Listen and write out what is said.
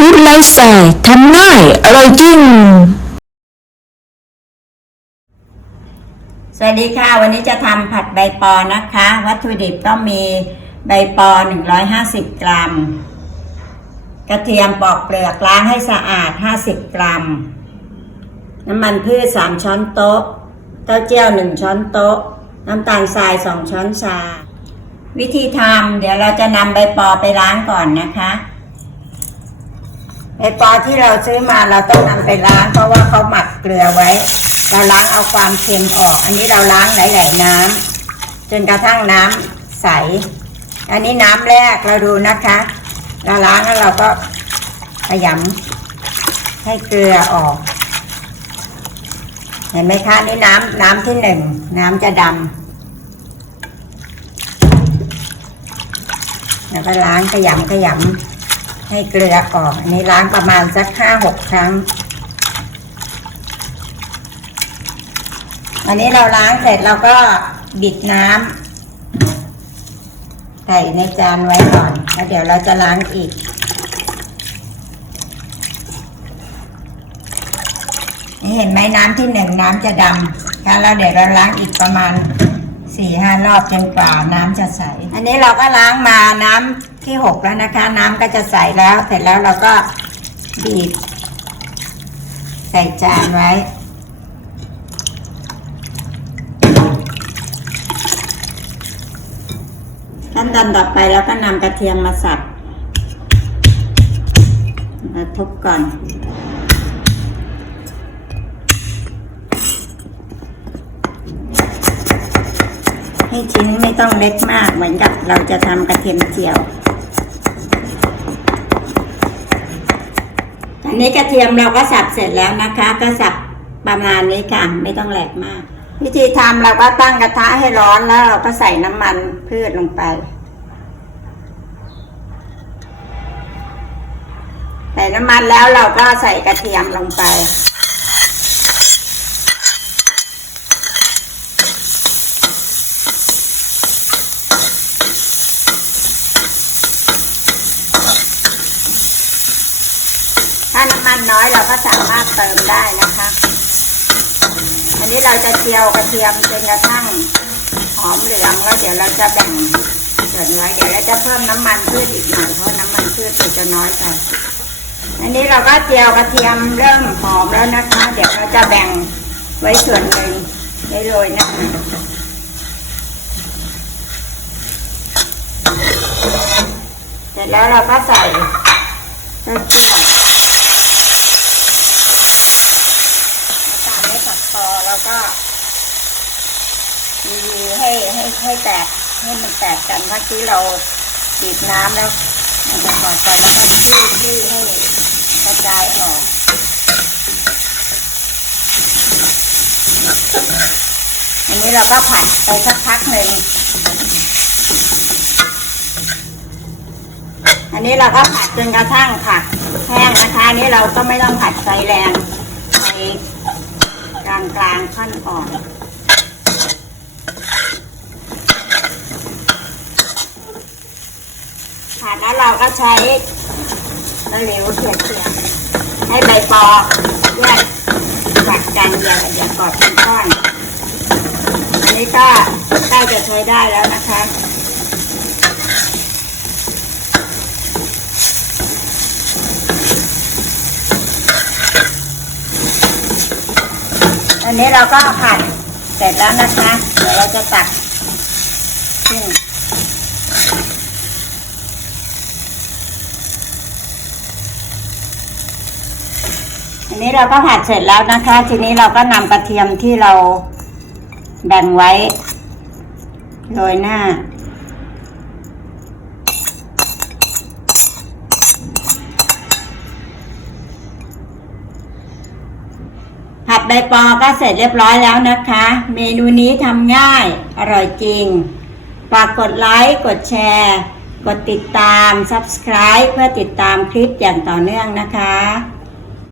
ฟู้ดไลฟ์สไตล์ทำง่าย อร่อยจริง สวัสดีค่ะ วันนี้จะทำผัดใบปอนะคะ วัตถุดิบก็มีใบปอ 150 กรัม กระเทียมปอกเปลือกล้างให้สะอาด 50 กรัม น้ำมันพืช 3 ช้อนโต๊ะ เต้าเจี้ยว 1 ช้อนโต๊ะ น้ำตาลทราย 2 ช้อนชา วิธีทำเดี๋ยวเราจะนำใบปอไปล้างก่อนนะคะ ใบปอที่เราซื้อมาเราต้องนำไปล้าง เพราะว่าเขาหมักเกลือไว้ เราล้างเอาความเค็มออก อันนี้เราล้างหลาย ๆ น้ำจนกระทั่งน้ำใส อันนี้น้ำแรกเราดูนะคะ เราล้างแล้วเราก็ขยำให้เกลือออก เห็นไหมคะนี่น้ำน้ำที่หนึ่งน้ำจะดำแล้วก็ล้างขยำขยำ ให้เกลือออก อันนี้ล้างประมาณสักห้าหกครั้ง อันนี้เราล้างเสร็จเราก็บิดน้ำใส่ในจานไว้ก่อน แล้วเดี๋ยวเราจะล้างอีกนี่เห็นไหมน้ำที่หนึ่งน้ำจะดำค่ะแล้วเดี๋ยวเราล้างอีกประมาณสี่ห้ารอบจนกว่าน้ำจะใส อันนี้เราก็ล้างมาน้ำ ที่หกแล้วนะคะ น้ำก็จะใสแล้ว เสร็จแล้วเราก็บีบใส่จานไว้ ขั้นตอนต่อไปเราก็นำกระเทียมมาสับมาทุบก่อนให้ชิ้นไม่ต้องเล็กมากเหมือนกับเราจะทำกระเทียมเจียว อันนี้กระเทียมเราก็สับเสร็จแล้วนะคะ ก็สับประมาณนี้ค่ะ ไม่ต้องแหลกมาก วิธีทำเราก็ตั้งกระทะให้ร้อนแล้วเราก็ใส่น้ำมันพืชลงไป ใส่น้ำมันแล้วเราก็ใส่กระเทียมลงไป ถ้าน้ำ มันน้อยเราก็สามารถเติมได้นะคะ อันนี้เราจะเจียวกระเทียมจนกระทั่งหอมเหลืองแล้วเดี๋ยวเราจะแบ่งส่วนไว้เดี๋ยวเราจะเพิ่มน้ำมันพืชอีกหน่อยเพราะน้ำมันพืชจะน้อยไปอันนี้เราก็เจียวกระเทียมเริ่มหอมแล้วนะคะ เดี๋ยวเราจะแบ่งไว้ส่วนหนึ่งไว้โรยหนะคะเสร็จแล้วเราก็ใส่เต้าเจี้ยวน้ำตาลไม่ผั แล้วก็ดีให้ให้ให้แตกให้มันแตกกันเมื่อกี้เราบีบน้ำแล้วมันจะก่อไปแล้วก็ยืดยืดให้กระจายออกอันนี้เราก็ผัดไปสักพักหนึ่งอันนี้เราก็ผัดจนกระทั่งผักแห้งนะคะนนี้เราก็ไม่ต้องผัดไฟแรงไฟ กลางกลางขั้นอ่อนค่ะแล้วเราก็ใช้ตะหลวเขียนๆให้ใบปอแยกฝักกันอย่าอย่ากอดเป็นก้อน อันนี้ก็ใกล้จะใช้ได้แล้วนะคะ อันนี้เราก็ผัดเสร็จแล้วนะคะ เดี๋ยวเราจะตักขึ้นอันนี้เราก็ผัดเสร็จแล้วนะคะ ทีนี้เราก็นำกระเทียมที่เราแบ่งไว้โรยหน้า ผัดใบปอก็เสร็จเรียบร้อยแล้วนะคะ เมนูนี้ทำง่ายอร่อยจริงฝากกดไลค์กดแชร์ กดติดตาม Subscribe เพื่อติดตามคลิปอย่างต่อเนื่องนะคะ